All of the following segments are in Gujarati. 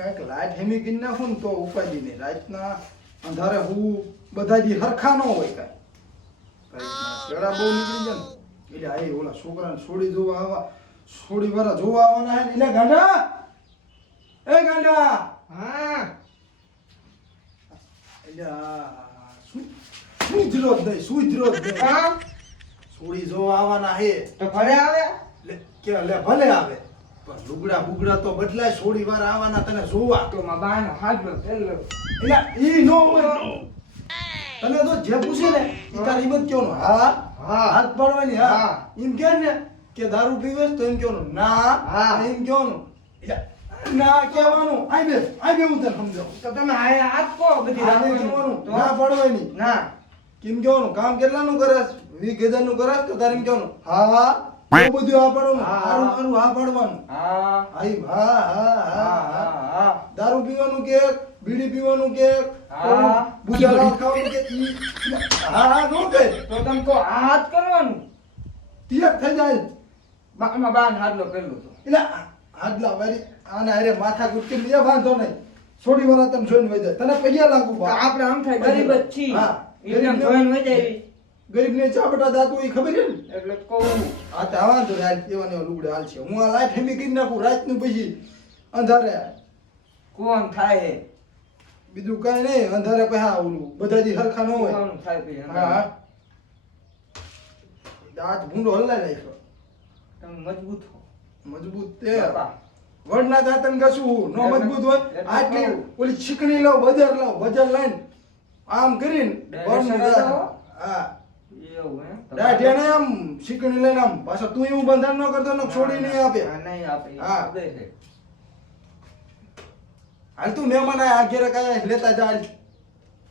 એક લાઈટ હેમી કરી નાખું ને તો ઉપાડી નહીં. રાતના અંધારે હું બધા દી હરખા ન હોય કાંઈ કેળા બહુ નીકળી જાય ને એટલે આ ઓલા છોકરાને છોડી જોવા આવા છોડી વાળા જોવા આવવાના હે ને એટલે ગાંડા એ ગાંડા હા એટલે સુધરો જ નહીં સુધરો જ નહીં. હા છોડી જોવા આવવાના હે તો ઘરે આવે લે ભલે આવે પણ લુગડા બુગડા તો બદલાય. છોડી વાર આવવાના તને જોવા તો માં બાનો હાથનો પેલો એટલે ઈ નો હોય. તને તો જે પૂછે ને ઈ તારી હિંમત કયો હા હા. હાથ પાડવાની હા હા. એમ કે ને કે દારૂ પીવે તો એમ કહેવાનું ના હા. એમ કહેવાનું ના કહેવાનું આઈ બે હું તને સમજાવું. તો તમે આ હાથ કો બધી આને રાખવાની. કહેવાનું તો? ના પાડવાની ના કેમ કહેવાનું કામ કેટલાનું કરસ 20,000 નું કરસ તો તારે એમ કહેવાનું હા બહુ બધું હા પાડવાનું હા. સારું સારું હા પાડવાનું હા આઈ હા હા હા હા હા દારૂ પીવાનું કે બીડી પીવાનું કે હા. બુજારા ખાવાનું કે હા હા નો કહે તો તમે કો આ હાથ કરવાનું તિયક થઈ જાય માં બાન હાથનો પેલો તો એટલે આટલા વારી આને અરે માથા ગુટકી લે વાંધો નહીં છોડી વાળા તને જોઈને વઈ જાય તને પૈયા લાગુ તો આપણે આમ થાય ગરીબ જ છીએ હા. એકદમ જોઈને વઈ જાય ગરીબ ને ચાપટા દાતું એ ખબર છે ને એટલે તો કહું આ તો વાંધો નહીં હાલ એવા ને લુગડે હાલ છે હું આ લાઈટ હેમી કરી નાખું રાતનું પછી અંધારે કોણ થાય હે બીજું કઈ નહીં અંધારે પછી હા ઓલું બધા દી હરખા ન હોય કોણ થાય પછી હા દાંત ભૂંડો હલાઈ નાખ્યો તમે મજબૂત હો મજબૂત તે બાપા. વડના દાંતન કશું નો એટલે- મજબૂત હોય એટલે આટલી કહું. ઓલી છીકણી લાવ બજાર લઈને આમ કરીને Direct વડનું સડા દાંત. દો? હા એવું હે દાઢિયાને આમ છીકણી લઈને આમ પાછો તું એવું બંધારણ ન કરતો ને છોડી નહીં આપે હા, નહીં આપે હા. આપે છે હાલ તું મહેમાન આ ઘેરે કાંઈ લેતા જા હાલ.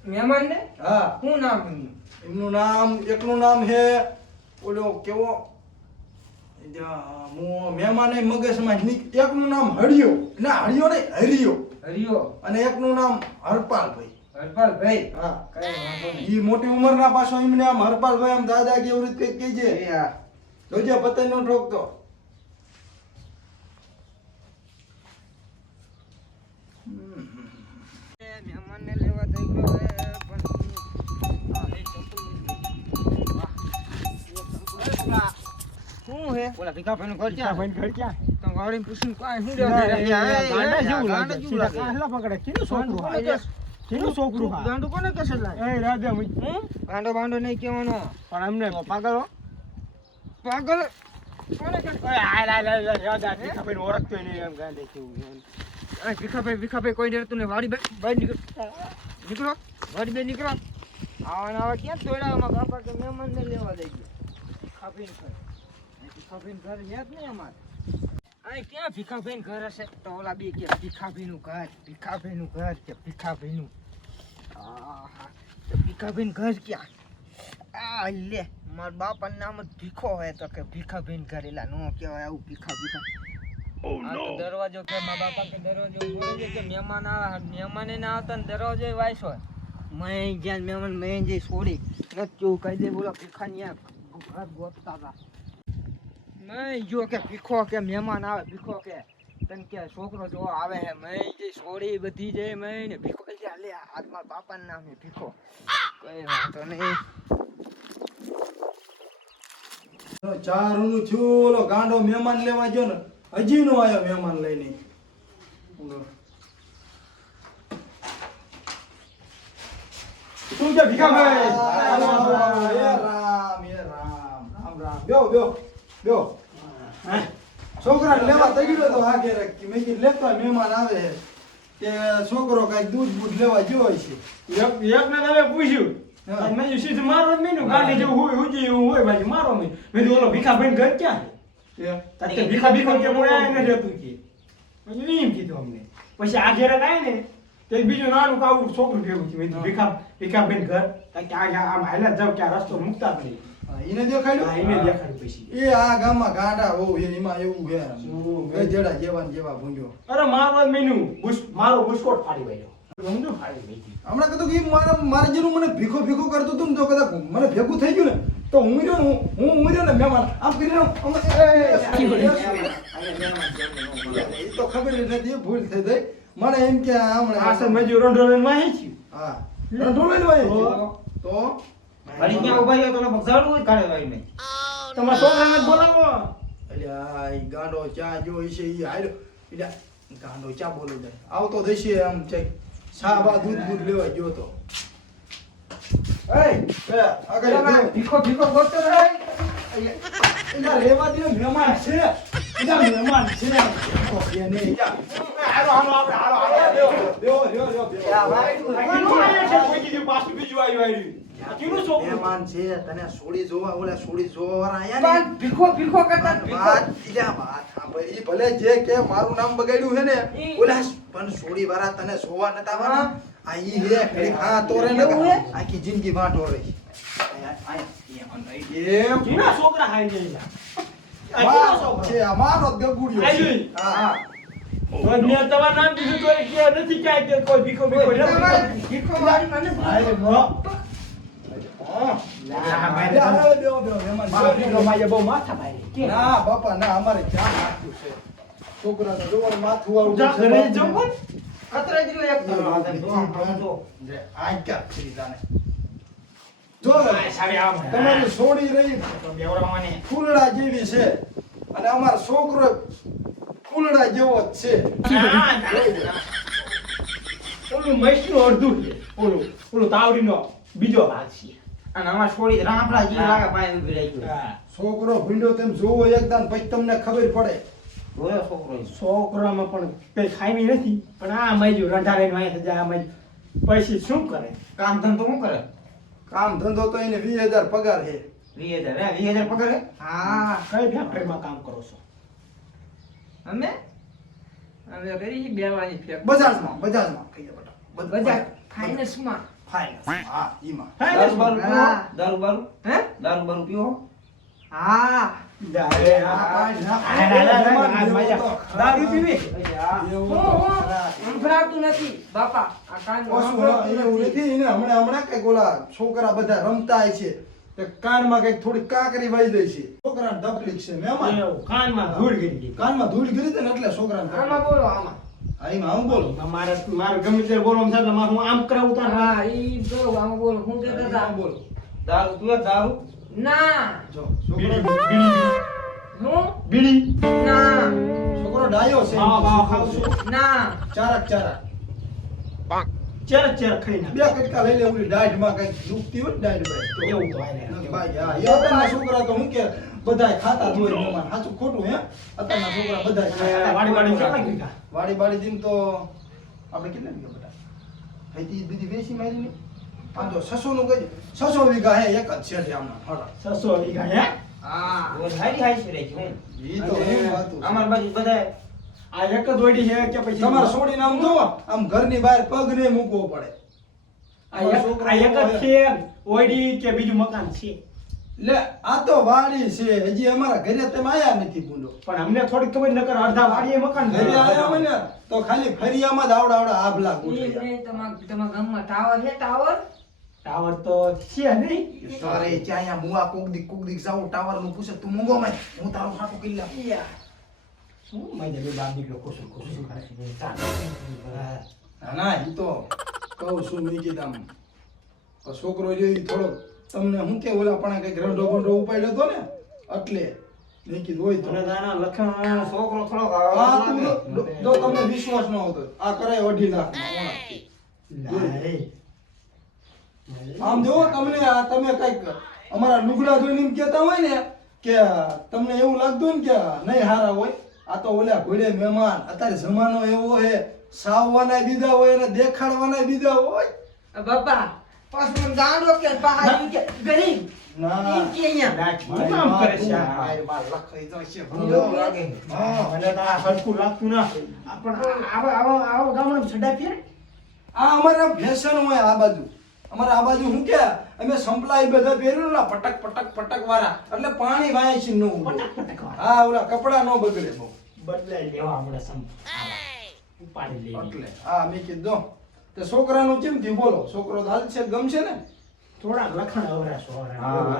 મહેમાન ને હા શું નામ એમનું? એમનું નામ એકનું નામ હે ઓલો કેવો મહેમાને મગજમાં એકનું નામ હરિયો ના હરિયો નહીં હરિયો હરિયો અને એકનું નામ હરપાલભાઈ હરપાલભાઈ હા કઈ વાંધો નહીં ઈ મોટી ઉંમરના પાછો એમને આમ હરપાલભાઈ આમ દાદા કે એવું રીતે કહેજે એ હા. જોજે પતંગ નો ઠોકતો મહેમાનને લેવા થઈ ગયો હે, પણ આ હે ચંપલ શું હે ઓલા ભીખાભાઈનું ઘર ક્યાં? તો ગાડીમાં પૂછીને કાંઈ શું લેવા જઈ રહ્યા? ગાંડા જેવું લાગે. ગાંડું કોને કહેશે લાગે? હું? ગાંડો બાંડો નહીં કહેવાનો. પાગલ હો? પાગલ કોને કહેશે? અરે ભીખાભાઈ કોઈ ડરતું નહીં. વાડી બહાર નીકળો વાડી બે નીકળો. આવા ક્યાં તોડામાં બાપા કે મહેમાનને લેવા દઈ ગયો. ભીખાભાઈનું ઘર યાદ નહીં અમારે. આ ક્યાં ભીખાભાઈનું ઘર હશે? તો ઓલા બી કે ભીખાભાઈનું ઘર કે ભીખાભાઈનું. આહા, તો ભીખાભાઈનું ઘર ક્યાં? આ લે મારા બાપાનું નામ જ ભીખો હોય તો કે ભીખાભાઈનું ઘર એલા નો કહેવાય આવું ભીખા. આ તો દરવાજો કે મારા બાપા કે દરવાજો બોલે છે કે મહેમાન આવે મહેમાને ના આવતા ને દરવાજો વાયસો હોય. મેં જ્યાં મહેમાન મેં જઈ છોડી કેવું કહી દે બોલો ભીખાની ઘર ગોતતા હતા. મેં જો કે ભીખો કે મહેમાન આવે ભીખો કે તને કે છોકરો જો આવે હે મેં જે છોડી બધી જાય મેં ને ભીખો કે લે આજ મારા બાપાનું નામ છે ભીખો. કઈ વાંધો નહીં. ચારનું થયું ઓલો ગાંડો મહેમાન લેવા ગયો ને હજી નો આવ્યો મહેમાન લઈને શું છે ભીખાભાઈ? એ રામ રામ રામ બેહો છોકરાને લેવા તઈ ગયો તો આ ઘેરે મેં કીધું લેતો આય, મહેમાન આવે છે કે છોકરો કાંઈક દૂધ બૂધ લેવા ગયો હોય છે એકને તમે પૂછ્યું હા. મેં સીધું મારો જ મેં ગાડી જેવું હોય હુજી એવું હોય બાજુ મારો મેં ઓલો ભીખાભાઈ ઘર ક્યાં છે તાતે ભીખા કે મોયા એને રહેતું કે મેં એમ કીધું અમને પછી આ ઘેરે કાંઈ ને તે બીજું નાનું કાવડું છોકરું ભેગું છે મેં કીધું ભીખાભાઈ ઘર કારણ કે આ આમ હાલ્યા જ જાવ કે આ રસ્તો મૂકતા જ નહીં એને હા, દેખાડ્યું એને દેખાડ્યું પછી એ આ ગામમાં ગાંડા બહુ છે એમાં એવું છે શું? ગધેડા જેવા ને જેવા ભૂંગ્યો અરે મારો મેનુ મારો બુસ્કોટ ફાડી વાળ્યો સમજો ફાડી મેકી હમણાં કીધું કે મારે જેનું મને ભીખો કરતું હતું ને તો કદાચ મને ભેગું થઈ ગયું ને તો હું રહ્યો ને હું રહ્યો ને મહેમાન આમ કરીને એ તો ખબર જ નથી ભૂલ થઈ ગઈ મને એમ કે આ સર હમણાં મજૂર રોંઢોળીને વાહી છે. હા ઢોલે ને ભાઈ તો વળી ક્યાં ઉભા રહ્યો તો લગભગ ઝાડવું હોય કાઢે વાળી નહીં. તમારા છોકરાને જ બોલાવો. અલ્યા ઈ ગાંડો ચા જો છે ઈ હાલ્યો એટલે ગાંડો ચા બોલો જાય આવતો દેશે આમ ચેક સાબા દૂધ લેવા ગયો તો આગળ ભીખો ભીખો ગોતતો રહે. એલા લેવા દે મહેમાન છે એલા મહેમાન છે એને હાલો બીજું આવ્યું. કેવું છોકરું? મહેમાન છે તને સોડી જોવા ઓલા સોડી જોવા વાળા આયા ને પણ ભીખો ભીખો કરતા ભીખો. વાત ઈ ભલે જે કે મારું નામ બગાડ્યું છે ને ઓલા પણ સોડી વાળા તને જોવા નતા આવવાના આ ઈ હે ઘડી હા તોરે ને એવું હે? આખી જિંદગી વાંટો રહી એમ કેના છોકરા હાઈ ગયા? આ કેના વાહ છોકરા? છે અમારો જ ગગુડિયો છે આયુ. હા તો મેં તમારું નામ કીધું તો એ કે નથી ક્યાંય કે કોઈ ભીખો ભીખો તમારે ભીખો વાળી મને ભાઈ બહુ માથા ભાઈ ના બાપા ના અમારે ક્યાં માથું છે છોકરાને જોવાનું માથું વાળું જા ઘરે જવું પણ. કતરાઈ દીધો એક તો. જો. આ ક્યાં ફરી જાને જો સારી આમ તમારી સોડી રહી બેવડાવવાની. ફૂલડા જેવી છે અને અમારો છોકરો ફૂલડા જેવો જ છે ઓલું મૈસનું અડધું છે. ઓલું તાવડીનો બીજો ભાગ છે. અને અમાર છોડી રામડા જેવી લાગે પાય ઉભી રહી ગયો. હા. છોકરો ભીંડો તેમ જોવો એકદમ પછી તમને ખબર પડે જોયો છોકરો ઈ. છોકરામાં પણ કઈ ખામી નથી પણ આ મજુ રંધારે વાય સજા આ મજુ પછી શું કરે? કામ ધંધો શું કરે? કામ ધંધો તો એને 20,000 પગાર છે 20,000 હે? 20,000 પગાર હે? હા. કઈ ફેક્ટરીમાં કામ કરો છો? અમે કરી છે બેવાની ફેક. બજાજમાં કહીએ બેટા બજાર ફાઇનાન્સમાં. ફાઇનાન્સ હા ઈમાં દારૂ બારૂ પીવો? હા. દારૂ બારૂ? હે? દારૂ બારૂ પીવો? હા. દારૂ પીવી? સંભળાતું નથી બાપા. આ કાન એવું નથી એને હમણાં કઈક ઓલા છોકરા બધા રમતા છે તે કાનમાં કઈક થોડી કાકરી વાઈ દે છે છોકરાને તકલીફ છે મહેમાન એવું, કાનમાં ધૂળ ગઈ ગઈ. કાનમાં ધૂળ ગરી હતી ને એટલે છોકરાને તકલીફ. આમાં બોલો આમાં. હા એમાં આમ બોલો મારે ગમે ત્યારે બોલવાનું થાય એટલે હું આમ કરાવું તાર. હા ઈ બોલો આમાં બોલો. હું કહેતા હતા? આમ બોલો દારૂ પીવો? દારૂ? ના. જો બીડી, છોકરો બીડી, હું? બીડી. ના. છોકરો ડાયો છે બાવા બાવા ખાવ છું. ના. ચારક ચેર ચેર ખાઈ બે કટકા લઈ લે ઓલી દાઢમાં કઈક દુખતી હોય ને દાઢ ભાઈ એવું તો હાલે. ભાઈ હા એ અત્યારના છોકરા તો હું કે બધાય ખાતા જ હોય મહેમાન સાચું ખોટું હે અત્યારના છોકરા બધાય ખાતા. વાડી વાડી કેટલા કીધા? વાડી દીમ તો આપણે કેટલા વીઘા બેટા હૈતી બધી વેચી મારી ને આમ તો 600 નું કઈ 600 વીઘા હે એક જ છે જે આમના હરા 600 વીઘા હે? હા. હારી હારી રહી છે હું. ઈ તો એમ વાતું છે. અમાર બાજુ બધાય આ એક જ ઓડી છે કે પછી તમારે છોડીને આમ જોવો આમ ઘરની બહાર પગ ને મૂકવો પડે આ એક જ છે ઓડી કે બીજું મકાન છે? લે આ તો વાડી છે હજી અમારા ઘરે તેમ આયા નથી બુંડો પણ અમને થોડી ખબર નકર અડધા વાડીએ મકાન ઘરે આયા હોય ને તો ખાલી ફરિયામાં જ આવડા આભલા ઈ ગોઠવ્યા નહીં તમારા ગામમાં ટાવર છે ટાવર? ટાવર તો છે નહીં. તારે ત્યાં અહીંયા મુવા કોક દી જાવ ટાવર નું પૂછે તું મૂંગો માં હું તારો ખાટો કરી લા શું મજા બે બાપ દીકરો ખુશું ખુશું કરે છે. ચાલ. ના ઈ તો કહું છું મેં કીધું આમ તો છોકરો જો ઈ થોડો તમને હું કે ઓલા પણ કઈક રંડો બંડો ઉપાડ્યો હતો ને એટલે મેં કીધું હોય તો મને દાના લખણ છોકરો થોડોક આ તું જો તમને વિશ્વાસ ન આવતો આ કરાય 2.5 લાખ લાય. આમ જો તમને આ તમે કઈક અમારા લુગડા જોઈને એમ કહેતા હોય ને કે તમને એવું લાગતું હોય ને કે નહીં હારા હોય આ તો ઓલા ઘોડે મહેમાન અત્યારે જમાનો એવો હે સાવવાના બીધા હોય અને દેખાડવાના બીધા હોય બાપા પાછું ગાંડો કે પહાડી કે ગરીબ ના ઈ કે અહીંયા શું કામ કરે છે આ? માર લખાઈ જાય છે એવું લાગે. હા મને તો આ હરખું લાગતું ના. પણ આવો ગામડો છડા ફેર. આ અમારા ફેશન હોય આ બાજુ અમારા આ બાજુ હું કે અમે સંપલાઈ બધા પહેર્યું ને પટક પટક પટક વાળા એટલે પાણી વાય છે નો પટક પટક વાળા. હા ઓલા કપડા નો બગડે બહુ બદલાઈ લેવા હમણાં સમ ઉપાડી લેવી. એટલે હા મેં કીધું તે છોકરાનું કેમ થયું બોલો છોકરો તો હાલ છે ગમશે ને થોડાક લખણ અવરાશો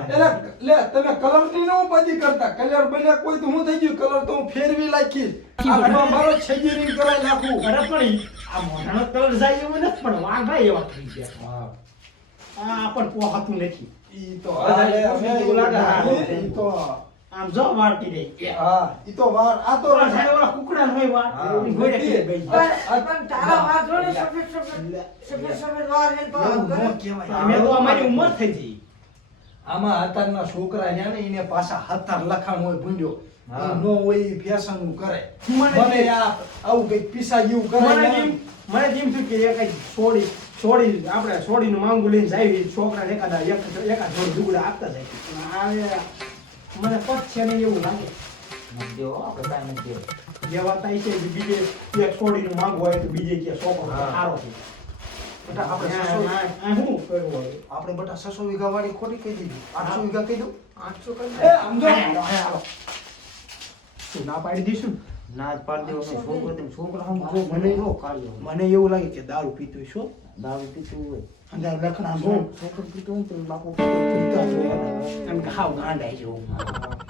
એટલે લે તમે કલરની નો ઉપાધિ કરતા કલર બન્યા કોઈ તો હું થઈ ગયું કલર તો હું ફેરવી નાખીશ આમાં મારો છેજીરી કરાઈ નાખું અરે પણ આ મોઢાનો કલર જાય એવું નથી પણ વાઘા એવા થઈ ગયા આ પણ પોહાતું નથી ઈ તો હવે અમે એવું લાગે, હા. ઈ તો આમ જો વાળતી રહી હા ઈ તો વાર આ તો સાડે ઓલા કુકડા હોય વાર હા. ઈ ઘોડે કે ગઈ પણ તારા વાર જોડે સફેદ વાર હે તો આમ કરે. નો કહેવાય. અમે તો અમારી ઉંમર થઈ ગઈ આમાં અત્યારના છોકરા રહ્યા ને એને પાછા હતાર લખાણ હોય ભૂંડ્યો હા. નો હોય ફેશન નું કરે મને મને આ આવું કઈક પીસા જેવું કરે મને ને. જેમ થયું કે એ કઈ છોડી આપણે છોડીનું માંગુ લઈને જાય છોકરાને એકાદ જોડ દુગડા આપતા જાય મને પછ છે ને એવું લાગે જે વાત આવી છે કે બીજે એક છોડીનું માંગુ હોય તો બીજે કે છોકરો હા. સારો છે બેટા આપણે આ- 600 આ- આ શું કરવું હવે? આપણે બેટા 600 વીઘા વાળી ખોટી કહી દીધી 800 વીઘા કહી દઉં 800 કરી એ આમ જો શું ના પાડી દઈશું ના જ પાડી દેવાનો છોકરો આમ જો મને એવો કાઢ્યો મને એવું લાગે કે દારૂ પીતો છો દારૂ પીતું હોય અંદર લખણા જો છોકરો પીતો હોય તો બાપુ પીતા જો એમ કે હાવ ગાંડાઈ જેવું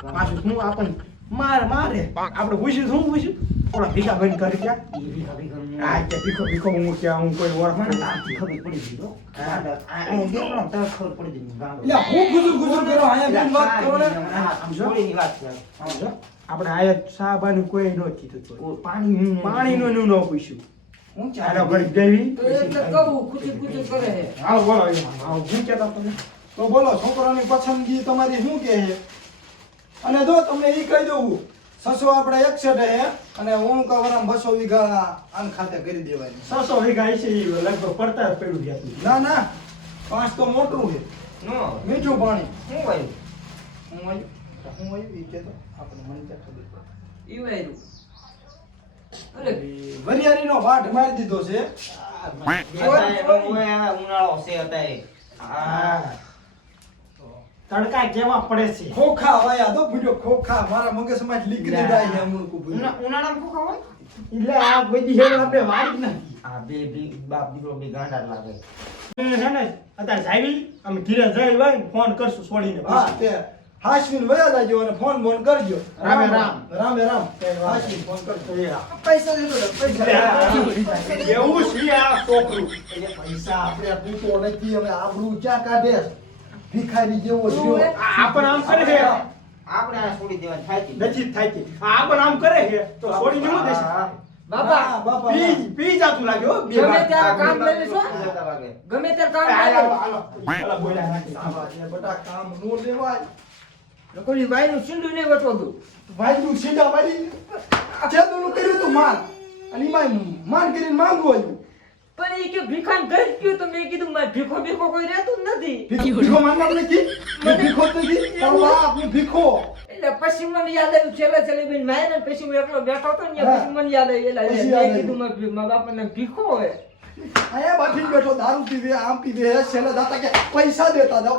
પાછું શું આપણને મારે આપણે પૂછ્યું શું પૂછ્યું ઓલા ભીખા ભાઈ કરી ક્યાં ઈ ભીખા ભીખા આ કે ભીખો હું ક્યાં હું કોઈ ઓળખ મને તારથી ખબર પડી ગઈ હો. આ દેખો ને તરત ખબર પડી ગઈ ગાંડો. એટલે હું ગુજર કરો આયા બેન વાત કરો ને આમ છોડીની વાત છે. સમજો આપણે આયા સાબાનું કોઈ ન કીધું તો ઓ પાણી પાણીનું ન પૂછ્યું હું ચાલો ચાલો ઘડી દેવી તો એટલે કહું ખુચી કરે હે હાલો બોલો હા હું કહેતા તમે તો બોલો છોકરાની પસંદગી તમારી શું કે છે અને જો તમને ઈ કહી દઉં 600 આપણે 61 હે અને હું કવરામ 200 વીઘા આન ખાતે કરી દેવાની 600 વીઘા છે ઈ લગભગ પડતા જ પડ્યું ગયા તું ના ના પાંચ તો મોટું છે નો મીઠું પાણી શું હોય હું આવી ઈ કહેતો આપણે મને ક્યાં ખબર પડે ઈ વાયરું અરે વરિયાળીનો વાટ મારી દીધો છે ઉનાળો છે અત્યારે હા તડકા કેવા પડે છે ખોખા વાયા તો ભૂલ્યો ખોખા મારા મગજમાં જ લીકરી જાય છે હમણાં કો ભૂલ્યો ઉનાળામાં શું ખાવાય એટલે આ બધી હેડ આપણે વાળી જ નથી આ બે બાપ દીકરો બે ગાંડા જ લાગે છે ને અત્યારે જાવી અમે ઘીરે જઈ હોય ફોન કરશું છોડીને હા તે હાશવીન વયા જાજો અને ફોન બોન કરજો રામે રામ. રામે રામ હાશવીન ફોન કરજો એ હા. પૈસા દેતો તો પૈસા એવું છે આ છોકરું એટલે પૈસા આપણે પૂતો નથી હવે આબરૂ ક્યાં કાઢે ભિખારી જેવો થયો આ પણ આમ કરે છે આપણે આ છોડી દેવાની થાય છે નજીક થાય છે આ પણ આમ કરે છે તો છોડીને શું દેશે બાપા બાપા પી જાતું લાગે હો બે ગમે વાર. ત્યારે કામ લઈ લેશો કેટલા વાગે ગમે ત્યારે હાલો, કામ હાલો, હાલો. બોલ્યા નાખી. સાંભળ બટા કામ નો લેવાય કોઈ ભાઈનું સિંધુ નહીં વટોતું ભાઈનું સીધા વાળી ચેતનું કર્યું તું માન અને એમાં માન કરીને માંગવું આવ્યું પણ એ કે ભીખાન ઘર ગયું તો મેં કીધું મારે ભીખો કોઈ રહેતું જ નથી ભીખો માંગવા નથી મેં ભીખો જ નથી તારો બાપ હું ભીખો એટલે પછી મને યાદ આવ્યું છેલ્લે બેન માય ને પછી હું એકલો બેઠો હતો ને હા. પછી મને યાદ આવ્યું એટલે પછી મેં યાદ કીધું મારા બાપાને ભીખો હોય આયા બાઠીને બેઠો દારૂ પીવે આમ પીવે છેલ્લે દાતા કે પૈસા દેતા દો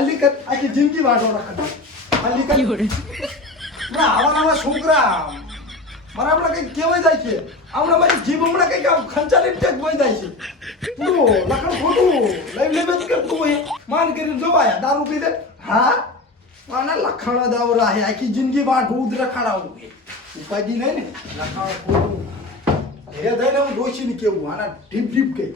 લીકર આખી જિંદગી વાળો રાખે આ લીકર ના આવા છોકરા મારા આપણે કઈ કેવાય જાય છે હમણાં મારી જીભ હમણાં કઈક આમ ખંચારી ટેક વહી જાય છે પૂરું લખણ ખોટું લઈ જ કરતું હોય માન કરીને જોવાયા દારૂ પીવે હા આના લખણ દાવરા હે આખી જિંદગી વાંઢ ઉધ રખાડાવું ઉપાધિ નહીં ને લખણ ખોટું એ થઈને હું ડોશીને કેવું આના ઢીપ ગઈ